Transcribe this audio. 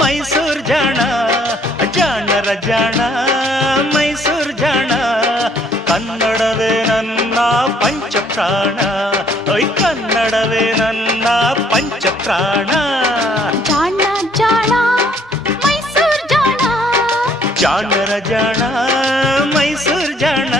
ಮೈಸೂರ್ ಜಾಣ ಜಾಣರ ಜಾಣ ಮೈಸೂರ್ ಜಾಣ ಕನ್ನಡವೇ ನನ್ನ ಪಂಚಪ್ರಾಣ ಓಯ್ ಕನ್ನಡವೇ ನನ್ನ ಪಂಚಪ್ರಾಣ ಜಾಣ ಜಾಣ ಮೈಸೂರ್ ಜಾಣ ಜಾಣರ ಜಾಣ ಮೈಸೂರ್ ಜಾಣ